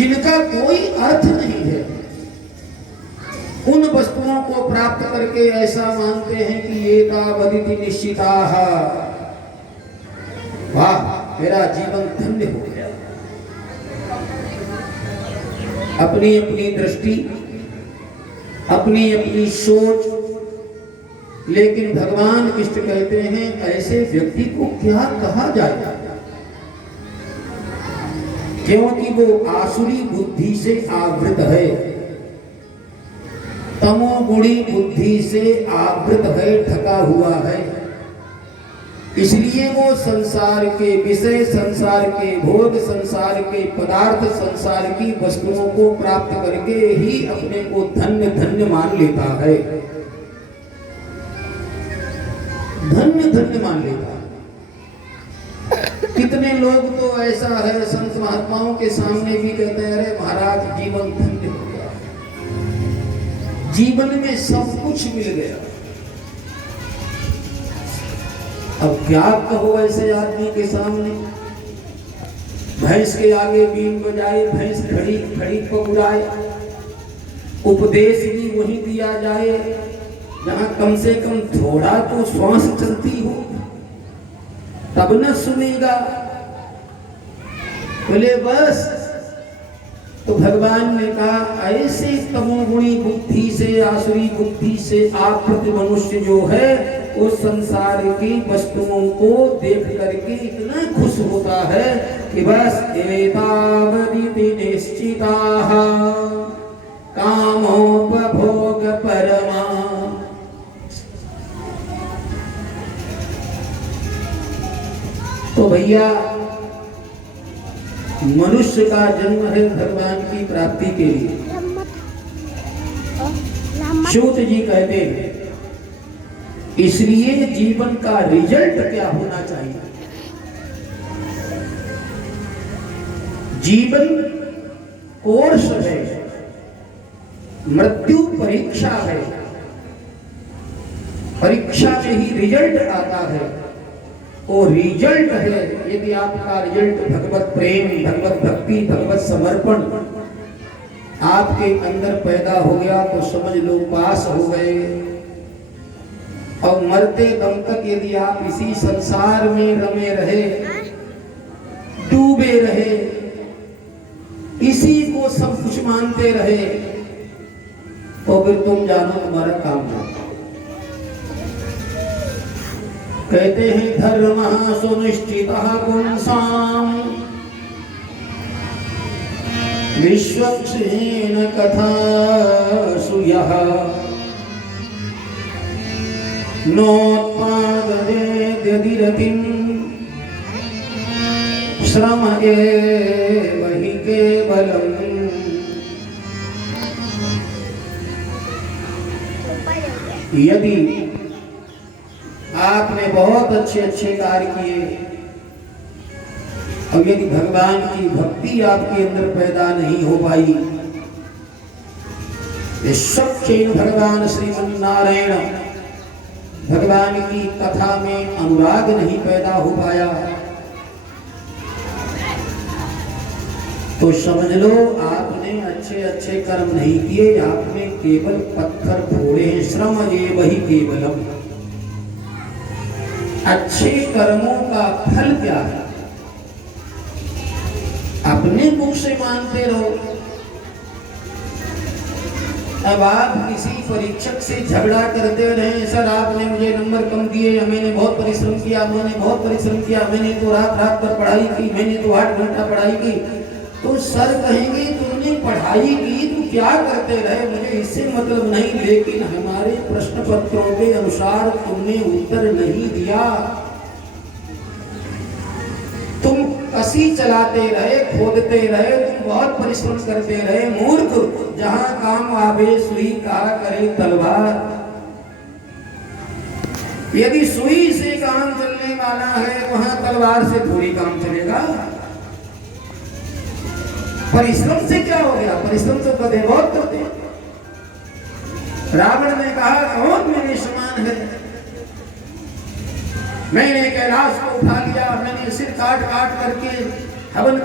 जिनका कोई अर्थ नहीं है, उन वस्तुओं को प्राप्त करके ऐसा मानते हैं कि एतावदिति निश्चिताः, वाह मेरा जीवन धन्य हो गया। अपनी अपनी दृष्टि, अपनी अपनी सोच, लेकिन भगवान इष्ट कहते हैं ऐसे व्यक्ति को क्या कहा जाए, क्योंकि वो आसुरी बुद्धि से आवृत है, तमोगुणी बुद्धि से आवृत है, ढका हुआ है। इसलिए वो संसार के विषय, संसार के भोग, संसार के पदार्थ, संसार की वस्तुओं को प्राप्त करके ही अपने को धन्य धन्य मान लेता है, धन्य धन्य मान लेता है। कितने लोग तो ऐसा है, संत महात्माओं के सामने भी कहते हैं अरे महाराज जीवन धन्य हो गया, जीवन में सब कुछ मिल गया। अब क्या कहो ऐसे आदमी के सामने, भैंस के आगे बीन बजाए, भैंस खड़ी खड़ी पकड़ाए, उपदेश भी वही दिया जाए जहां कम से कम थोड़ा तो श्वास चलती हो, तब न सुनेगा। बोले बस, तो भगवान ने कहा ऐसे तमोगुणी बुद्धि से, आसुरी बुद्धि से आवृत मनुष्य जो है वो संसार की वस्तुओं को देख करके इतना खुश होता है कि बस एतावदिति निश्चिताः कामोपभोग परमा। तो भैया मनुष्य का जन्म है भगवान की प्राप्ति के लिए। सूत जी कहते हैं इसलिए जीवन का रिजल्ट क्या होना चाहिए, जीवन कोर्स है, मृत्यु परीक्षा है, परीक्षा में ही रिजल्ट आता है। वो रिजल्ट है, यदि आपका रिजल्ट भगवत प्रेम, भगवत भक्ति, भगवत समर्पण आपके अंदर पैदा हो गया तो समझ लो पास हो गए। और मरते दम तक यदि आप इसी संसार में रमे रहे, डूबे रहे, इसी को सब कुछ मानते रहे, तो फिर तुम जानो तुम्हारा काम नहीं। कहते हैं धर्मः सुनिश्चितः पुंसाम् विश्वक्षेण कथासु यः नोत्पादयेद्यदिरतिं श्रम एव हि केवलम्। यदि आपने बहुत अच्छे अच्छे कार्य किए और यदि भगवान की भक्ति आपके अंदर पैदा नहीं हो पाई, विश्वक्षेण भगवान श्रीमन्नारायण भगवान की कथा में अनुराग नहीं पैदा हो पाया, तो समझ लो आपने अच्छे अच्छे कर्म नहीं किए, आपने केवल पत्थर फोड़े हैं। श्रम एव हि केवलम। अच्छे कर्मों का फल क्या है, अपने मुख से मानते रहो। अब आप किसी परीक्षक से झगड़ा करते रहे, सर आपने मुझे नंबर कम दिए, मैंने बहुत परिश्रम किया, मैंने बहुत परिश्रम किया, मैंने तो रात रात भर पढ़ाई की, मैंने तो 8 घंटा पढ़ाई की, तो सर कहेंगे तुमने पढ़ाई की तो क्या करते रहे, मुझे इससे मतलब नहीं, लेकिन हमारे प्रश्न पत्रों के अनुसार तुमने उत्तर नहीं दिया, तुम कसी चलाते रहे, खोदते रहे, तुम बहुत परिश्रम करते रहे। मूर्ख, जहां काम आवे सुई कहा करे तलवार। यदि सुई से काम चलने वाला है वहां तलवार से थोड़ी काम चलेगा। परिश्रम से क्या हो गया, परिश्रम तो कदे बहुत करते। रावण ने कहा कौन मेरे समान है, मैंने कैलाश को उठा लिया, मैंने सिर काट काट करके हवन